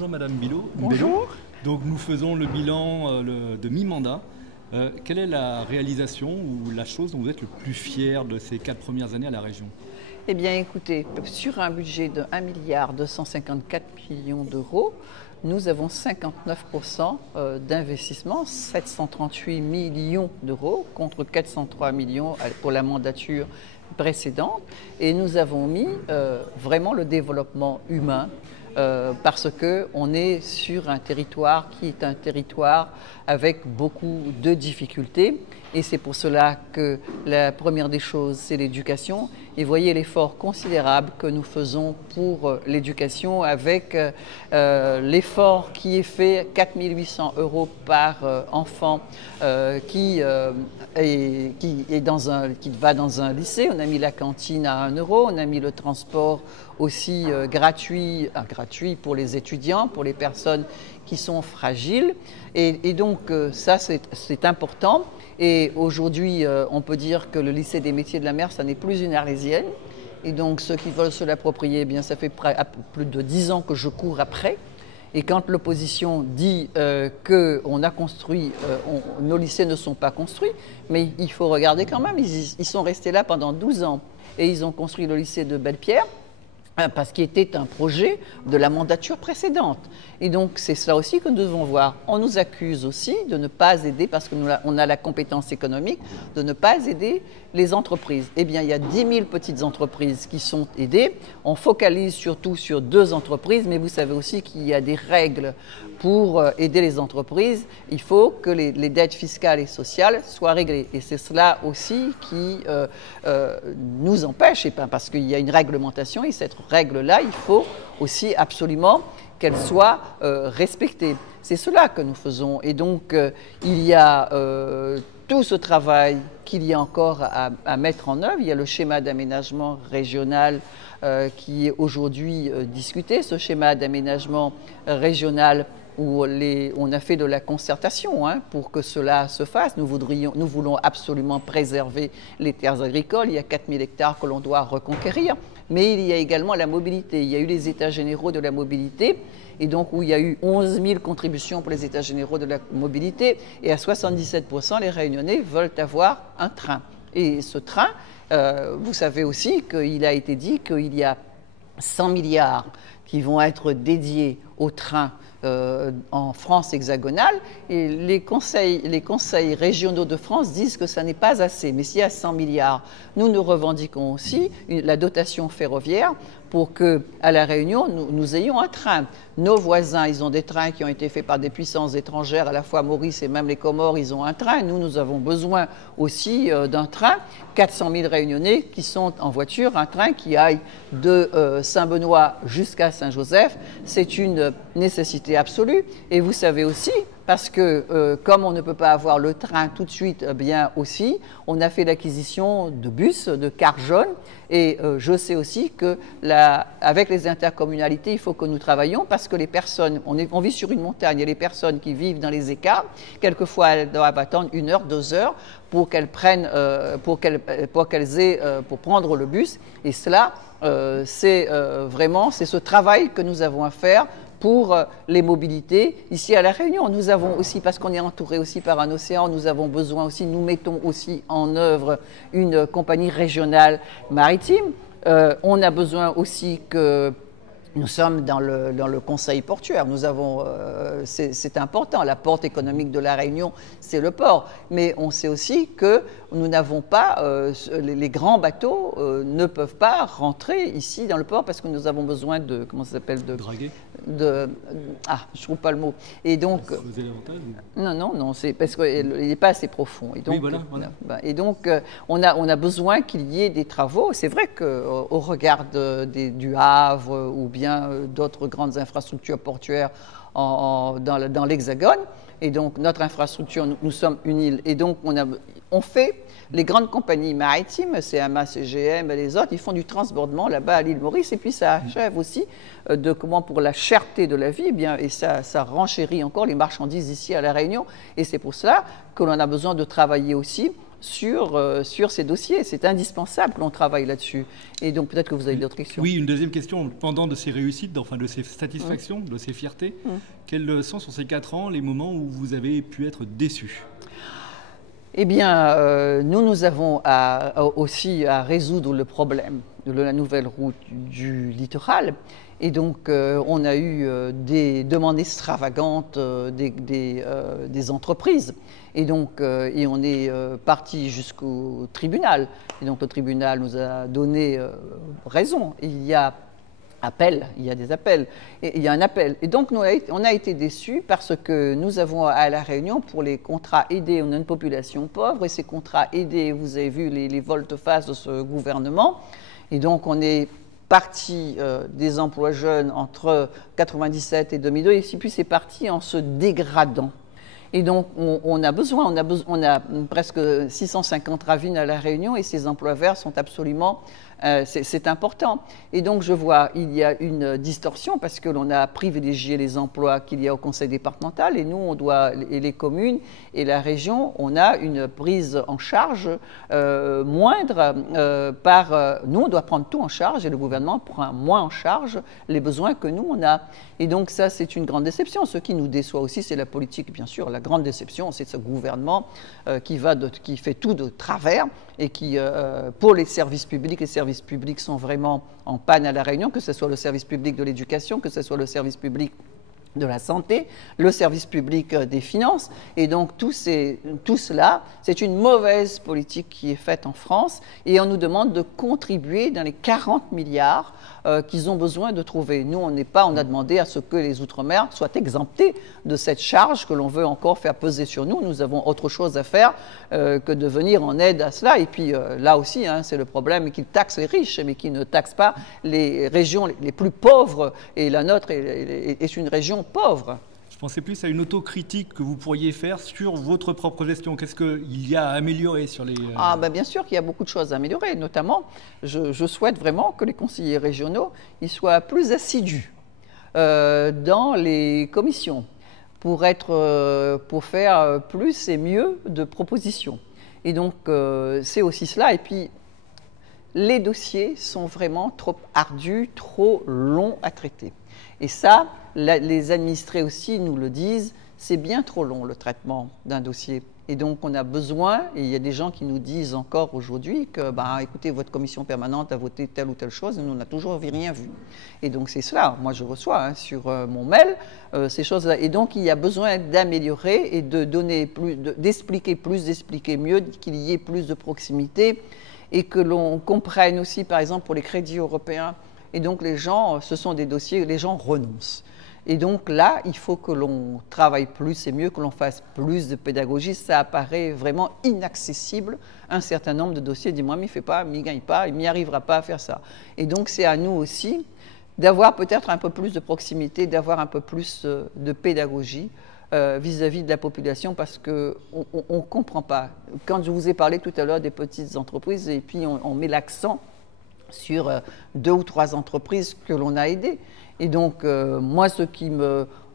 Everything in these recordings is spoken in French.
bonjour Madame Bilot. Bonjour. Donc nous faisons le bilan de mi-mandat. Quelle est la réalisation ou la chose dont vous êtes le plus fier de ces 4 premières années à la région? Eh bien, écoutez, sur un budget de 1,254 milliard d'euros, nous avons 59% d'investissement, 738 millions d'euros contre 403 millions pour la mandature précédente. Et nous avons mis vraiment le développement humain parce qu'on est sur un territoire qui est un territoire avec beaucoup de difficultés. Et c'est pour cela que la première des choses, c'est l'éducation. Et voyez l'effort considérable que nous faisons pour l'éducation avec l'effort qui est fait, 4 800 € par enfant qui va dans un lycée. On a mis la cantine à 1 €, on a mis le transport aussi gratuit pour les étudiants, pour les personnes qui sont fragiles. Et donc ça, c'est important. Et aujourd'hui, on peut dire que le lycée des métiers de la mer, ça n'est plus une arlésienne. Et donc ceux qui veulent se l'approprier, eh bien, ça fait plus de 10 ans que je cours après. Et quand l'opposition dit qu'on a construit, nos lycées ne sont pas construits, mais il faut regarder quand même, ils sont restés là pendant 12 ans. Et ils ont construit le lycée de Belle-Pierre, parce qu'il était un projet de la mandature précédente. Et donc, c'est cela aussi que nous devons voir. On nous accuse aussi de ne pas aider, parce qu'on a la compétence économique, de ne pas aider les entreprises. Eh bien, il y a 10 000 petites entreprises qui sont aidées. On focalise surtout sur 2 entreprises, mais vous savez aussi qu'il y a des règles pour aider les entreprises. Il faut que les dettes fiscales et sociales soient réglées. Et c'est cela aussi qui nous empêche, et parce qu'il y a une réglementation, et cette règle-là, il faut aussi absolument qu'elle soit respectée. C'est cela que nous faisons. Et donc, il y a tout ce travail qu'il y a encore à mettre en œuvre. Il y a le schéma d'aménagement régional qui est aujourd'hui discuté. Ce schéma d'aménagement régional où on a fait de la concertation pour que cela se fasse. Nous voulons absolument préserver les terres agricoles. Il y a 4 000 hectares que l'on doit reconquérir. Mais il y a également la mobilité. Il y a eu les états généraux de la mobilité, et donc où il y a eu 11 000 contributions pour les états généraux de la mobilité, et à 77%, les Réunionnais veulent avoir un train. Et ce train, vous savez aussi qu'il a été dit qu'il y a 100 milliards qui vont être dédiés au train en France hexagonale, et les conseils régionaux de France disent que ça n'est pas assez. Mais s'il y a 100 milliards, nous revendiquons aussi la dotation ferroviaire pour qu'à La Réunion, nous ayons un train. Nos voisins, ils ont des trains qui ont été faits par des puissances étrangères, à la fois Maurice et même les Comores, ils ont un train. Nous avons besoin aussi d'un train. 400 000 Réunionnais qui sont en voiture, un train qui aille de Saint-Benoît jusqu'à Saint-Joseph. C'est une nécessité absolue. Et vous savez aussi, parce que comme on ne peut pas avoir le train tout de suite, bien aussi, on a fait l'acquisition de bus, de cars jaunes. Et je sais aussi que avec les intercommunalités, il faut que nous travaillions parce que les personnes, on vit sur une montagne et les personnes qui vivent dans les écarts, quelquefois elles doivent attendre 1 heure, 2 heures pour qu'elles pour prendre le bus. Et cela, c'est ce travail que nous avons à faire pour les mobilités ici à La Réunion. Nous avons aussi, parce qu'on est entouré aussi par un océan, nous avons besoin aussi, nous mettons aussi en œuvre une compagnie régionale maritime. On a besoin aussi que nous sommes dans le conseil portuaire. Nous avons, c'est important, la porte économique de La Réunion, c'est le port. Mais on sait aussi que nous n'avons pas, les grands bateaux ne peuvent pas rentrer ici dans le port parce que nous avons besoin de, comment ça s'appelle, de draguer. Je trouve pas le mot. Et donc, vous avez l'avantage non, c'est parce qu'il n'est pas assez profond. Et donc, oui, voilà. Et donc, on a besoin qu'il y ait des travaux. C'est vrai qu'au regard du Havre ou bien d'autres grandes infrastructures portuaires dans l'Hexagone, et donc notre infrastructure, nous sommes une île, et donc on fait, les grandes compagnies maritimes, CMA, CGM et les autres, ils font du transbordement là-bas à l'île Maurice, et puis ça achève aussi pour la cherté de la vie, eh bien, et ça renchérit encore les marchandises ici à La Réunion, et c'est pour cela que l'on a besoin de travailler aussi sur ces dossiers. C'est indispensable que l'on travaille là-dessus. Et donc peut-être que vous avez d'autres questions. Oui, une deuxième question. Pendant de ces réussites, enfin de ces satisfactions, de ces fiertés, quels sont sur ces 4 ans les moments où vous avez pu être déçu? Eh bien, nous avons aussi à résoudre le problème de la nouvelle route du littoral. Et donc, on a eu des demandes extravagantes des entreprises. Et donc, et on est parti jusqu'au tribunal. Et donc, le tribunal nous a donné raison. Il y a appel, il y a des appels, et il y a un appel. Et donc, on a été déçus parce que nous avons à La Réunion, pour les contrats aidés, on a une population pauvre, et ces contrats aidés, vous avez vu les volte-face de ce gouvernement. Et donc, on est parti des emplois jeunes entre 97 et 2002, et puis c'est parti en se dégradant. Et donc, on a presque 650 ravines à La Réunion, et ces emplois verts sont absolument... c'est important. Et donc, je vois, il y a une distorsion parce que l'on a privilégié les emplois qu'il y a au conseil départemental, et nous, on doit, et les communes et la région, on a une prise en charge moindre nous, on doit prendre tout en charge, et le gouvernement prend moins en charge les besoins que nous, on a. Et donc, ça, c'est une grande déception. Ce qui nous déçoit aussi, c'est la politique, bien sûr. La grande déception, c'est ce gouvernement qui fait tout de travers, et qui, pour les services publics sont vraiment en panne à La Réunion, que ce soit le service public de l'éducation, que ce soit le service public de la santé, le service public des finances. Et donc tout cela, c'est une mauvaise politique qui est faite en France, et on nous demande de contribuer dans les 40 milliards qu'ils ont besoin de trouver. Nous, on a demandé à ce que les Outre-mer soient exemptés de cette charge que l'on veut encore faire peser sur nous. Nous avons autre chose à faire que de venir en aide à cela. Et puis là aussi, c'est le problème qu'ils taxent les riches, mais qu'ils ne taxent pas les régions les plus pauvres. Et la nôtre est une région pauvre. Je pensais plus à une autocritique que vous pourriez faire sur votre propre gestion. Qu'est-ce qu'il y a à améliorer sur les... Bien sûr qu'il y a beaucoup de choses à améliorer. Notamment, je souhaite vraiment que les conseillers régionaux ils soient plus assidus dans les commissions pour faire plus et mieux de propositions. Et donc, c'est aussi cela. Et puis, les dossiers sont vraiment trop ardus, trop longs à traiter. Et ça, les administrés aussi nous le disent, c'est bien trop long le traitement d'un dossier. Et donc on a besoin, et il y a des gens qui nous disent encore aujourd'hui que, écoutez, votre commission permanente a voté telle ou telle chose, et nous, on n'a toujours rien vu. Et donc c'est cela, moi je reçois sur mon mail ces choses-là. Et donc il y a besoin d'améliorer et de donner plus, d'expliquer mieux, qu'il y ait plus de proximité, et que l'on comprenne aussi, par exemple, pour les crédits européens. Et donc les gens, ce sont des dossiers, les gens renoncent. Et donc là, il faut que l'on travaille plus, c'est mieux que l'on fasse plus de pédagogie. Ça apparaît vraiment inaccessible, un certain nombre de dossiers. Dis-moi, il ne fait pas, il ne gagne pas, il n'y arrivera pas à faire ça. Et donc c'est à nous aussi d'avoir peut-être un peu plus de proximité, d'avoir un peu plus de pédagogie vis-à-vis de la population, parce qu'on ne comprend pas. Quand je vous ai parlé tout à l'heure des petites entreprises, et puis on met l'accent sur 2 ou 3 entreprises que l'on a aidées. Et donc, moi, ce qui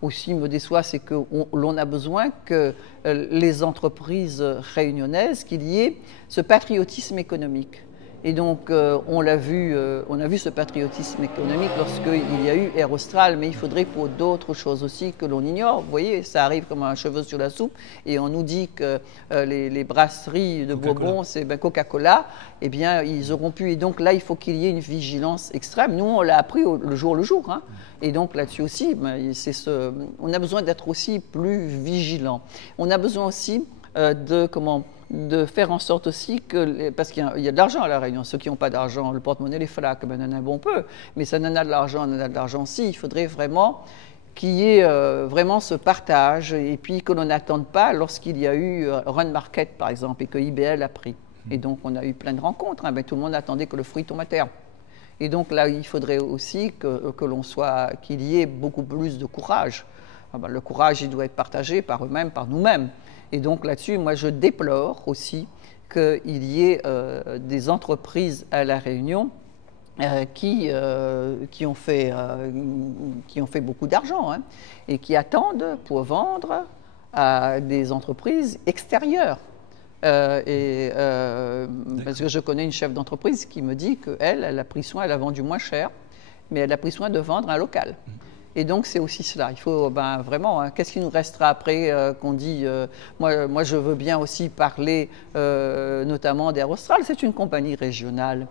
aussi me déçoit, c'est que l'on a besoin que les entreprises réunionnaises, qu'il y ait ce patriotisme économique. Et donc, on a vu ce patriotisme économique lorsqu'il y a eu Air Austral, mais il faudrait pour d'autres choses aussi que l'on ignore. Vous voyez, ça arrive comme un cheveu sur la soupe, et on nous dit que les brasseries de Bourbon, c'est Coca-Cola, eh bien, ils auront pu. Et donc là, il faut qu'il y ait une vigilance extrême. Nous, on l'a appris le jour. Et donc là-dessus aussi, on a besoin d'être aussi plus vigilant. On a besoin aussi de faire en sorte aussi que, parce qu'il y a de l'argent à La Réunion, ceux qui n'ont pas d'argent, le porte-monnaie, les flaques, on en a un bon peu, mais ça en a de l'argent, on en a de l'argent aussi. Il faudrait vraiment qu'il y ait vraiment ce partage, et puis que l'on n'attende pas lorsqu'il y a eu Run Market, par exemple, et que IBL a pris. Et donc on a eu plein de rencontres, tout le monde attendait que le fruit tombe à terre. Et donc là, il faudrait aussi qu'il y ait beaucoup plus de courage. Le courage, il doit être partagé par eux-mêmes, par nous-mêmes. Et donc là-dessus, moi, je déplore aussi qu'il y ait des entreprises à La Réunion qui ont fait beaucoup d'argent et qui attendent pour vendre à des entreprises extérieures. Parce que je connais une chef d'entreprise qui me dit qu'elle, elle a pris soin, elle a vendu moins cher, mais elle a pris soin de vendre un local. Et donc, c'est aussi cela. Il faut vraiment, hein, qu'est-ce qui nous restera après qu'on dit moi, je veux bien aussi parler notamment d'Air Austral. C'est une compagnie régionale.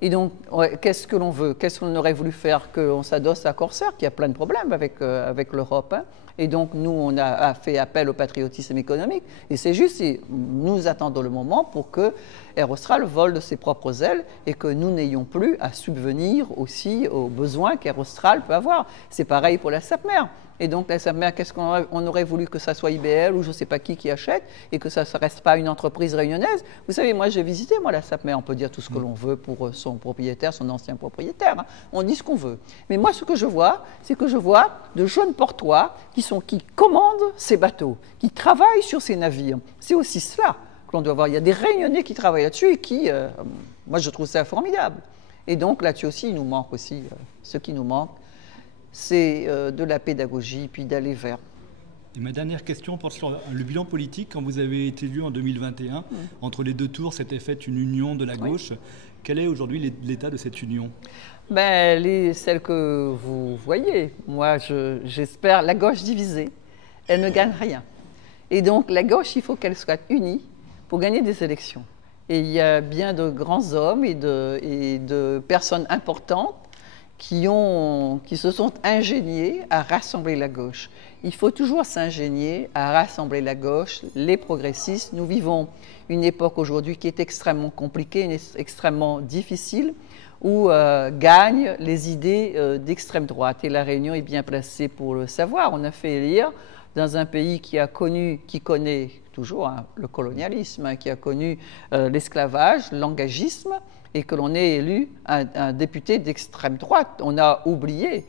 Et donc, qu'est-ce que l'on veut? Qu'est-ce qu'on aurait voulu faire? Qu'on s'adosse à Corsair, qui a plein de problèmes avec l'Europe. Hein. Et donc, nous, on a fait appel au patriotisme économique. Et c'est juste, nous attendons le moment pour que Air Austral vole de ses propres ailes et que nous n'ayons plus à subvenir aussi aux besoins qu'Air Austral peut avoir. C'est pareil pour la SAPMER. Et donc, la SAPMER, qu'est-ce qu'on aurait voulu que ça soit IBL ou je ne sais pas qui achète et que ça ne reste pas une entreprise réunionnaise. Vous savez, moi, j'ai visité, la SAPMER. On peut dire tout ce que l'on veut pour son propriétaire, son ancien propriétaire. Hein. On dit ce qu'on veut. Mais moi, ce que je vois, c'est que je vois de jeunes portois qui commandent ces bateaux, qui travaillent sur ces navires. C'est aussi cela que l'on doit voir. Il y a des Réunionnais qui travaillent là-dessus et qui, moi, je trouve ça formidable. Et donc, là-dessus aussi, il nous manque aussi, ce qui nous manque, c'est de la pédagogie, puis d'aller vers. Et ma dernière question porte sur le bilan politique. Quand vous avez été élu en 2021, entre les deux tours, s'était faite une union de la gauche. Quel est aujourd'hui l'état de cette union? Celle que vous voyez, moi j'espère, la gauche divisée, elle ne gagne rien. Et donc la gauche, il faut qu'elle soit unie pour gagner des élections. Et il y a bien de grands hommes et de personnes importantes qui se sont ingéniés à rassembler la gauche. Il faut toujours s'ingénier à rassembler la gauche, les progressistes. Nous vivons une époque aujourd'hui qui est extrêmement compliquée, extrêmement difficile, où gagnent les idées d'extrême droite. Et la Réunion est bien placée pour le savoir. On a fait élire dans un pays qui connaît toujours le colonialisme, qui a connu l'esclavage, l'engagisme, et que l'on ait élu un député d'extrême droite. On a oublié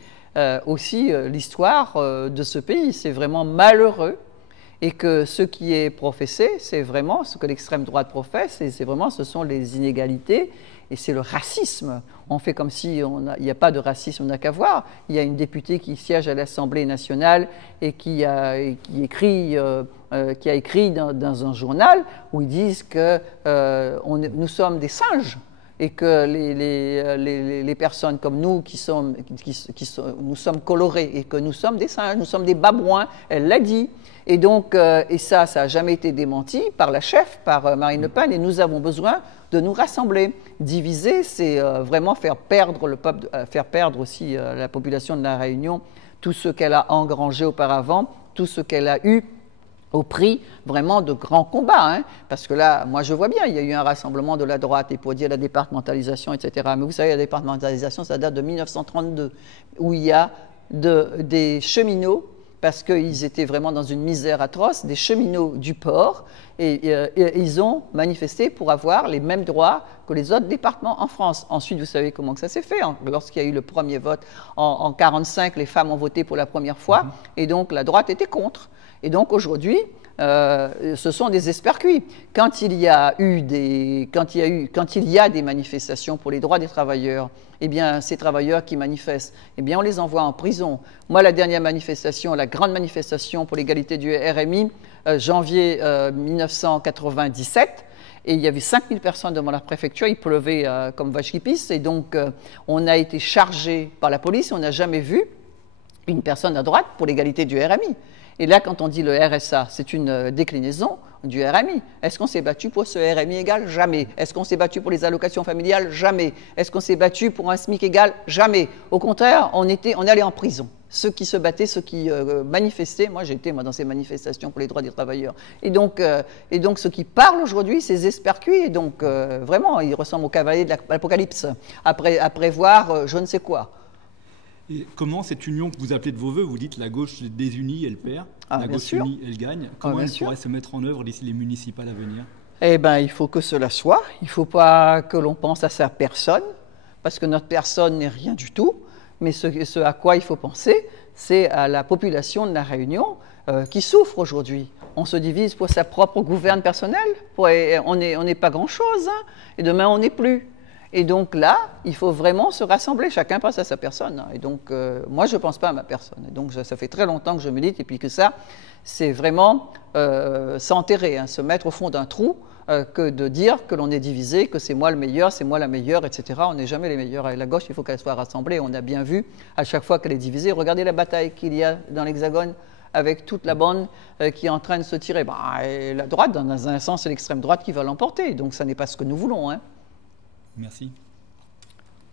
aussi l'histoire de ce pays. C'est vraiment malheureux. Et que ce qui est professé, c'est vraiment ce que l'extrême droite professe, et ce sont les inégalités, et c'est le racisme. On fait comme si il n'y a pas de racisme, on n'a qu'à voir. Il y a une députée qui siège à l'Assemblée nationale et qui a écrit dans un journal où ils disent que nous sommes des singes. Et que les personnes comme nous nous sommes colorés et que nous sommes des singes, nous sommes des babouins, elle l'a dit. Et donc, ça n'a jamais été démenti par la chef, par Marine Le Pen, et nous avons besoin de nous rassembler. Diviser, c'est vraiment faire perdre le peuple, faire perdre aussi la population de la Réunion, tout ce qu'elle a engrangé auparavant, tout ce qu'elle a eu au prix vraiment de grands combats. Hein, parce que là, moi je vois bien, il y a eu un rassemblement de la droite, et pour dire la départementalisation, etc. Mais vous savez, la départementalisation, ça date de 1932, où il y a des cheminots, parce qu'ils étaient vraiment dans une misère atroce, des cheminots du port, et ils ont manifesté pour avoir les mêmes droits que les autres départements en France. Ensuite, vous savez comment que ça s'est fait. Lorsqu'il y a eu le premier vote en 1945, les femmes ont voté pour la première fois, et donc la droite était contre. Et donc aujourd'hui, ce sont des espercuits. Quand il y a des manifestations pour les droits des travailleurs, eh bien, ces travailleurs qui manifestent, eh bien, on les envoie en prison. Moi, la dernière manifestation, la grande manifestation pour l'égalité du RMI, janvier 1997, et il y avait 5000 personnes devant la préfecture, il pleuvait comme vache qui pisse, et donc on a été chargé par la police, on n'a jamais vu une personne à droite pour l'égalité du RMI. Et là, quand on dit le RSA, c'est une déclinaison du RMI. Est-ce qu'on s'est battu pour ce RMI égal? Jamais. Est-ce qu'on s'est battu pour les allocations familiales? Jamais. Est-ce qu'on s'est battu pour un SMIC égal? Jamais. Au contraire, on allait en prison. Ceux qui se battaient, ceux qui manifestaient, moi j'étais dans ces manifestations pour les droits des travailleurs. Et donc ceux qui parlent aujourd'hui, ces espercuits, et donc vraiment, ils ressemblent aux cavaliers de l'Apocalypse, à prévoir je ne sais quoi. Et comment cette union que vous appelez de vos voeux, vous dites la gauche désunie, elle perd, la gauche unie, elle gagne. Comment elle pourrait se mettre en œuvre d'ici les municipales à venir? Eh bien, il faut que cela soit. Il ne faut pas que l'on pense à sa personne, parce que notre personne n'est rien du tout. Mais ce à quoi il faut penser, c'est à la population de la Réunion qui souffre aujourd'hui. On se divise pour sa propre gouverne personnelle. On n'est pas grand-chose, hein, et demain on n'est plus. Et donc là, il faut vraiment se rassembler, chacun pense à sa personne. Et donc, moi, je ne pense pas à ma personne. Et donc, ça fait très longtemps que je milite, et puis que ça, c'est vraiment s'enterrer, hein, se mettre au fond d'un trou, que de dire que l'on est divisé, que c'est moi le meilleur, c'est moi la meilleure, etc. On n'est jamais les meilleurs. Et la gauche, il faut qu'elle soit rassemblée. On a bien vu à chaque fois qu'elle est divisée. Regardez la bataille qu'il y a dans l'Hexagone avec toute la bande qui est en train de se tirer. Et la droite, dans un sens, c'est l'extrême droite qui va l'emporter. Donc ça n'est pas ce que nous voulons. Hein. Merci.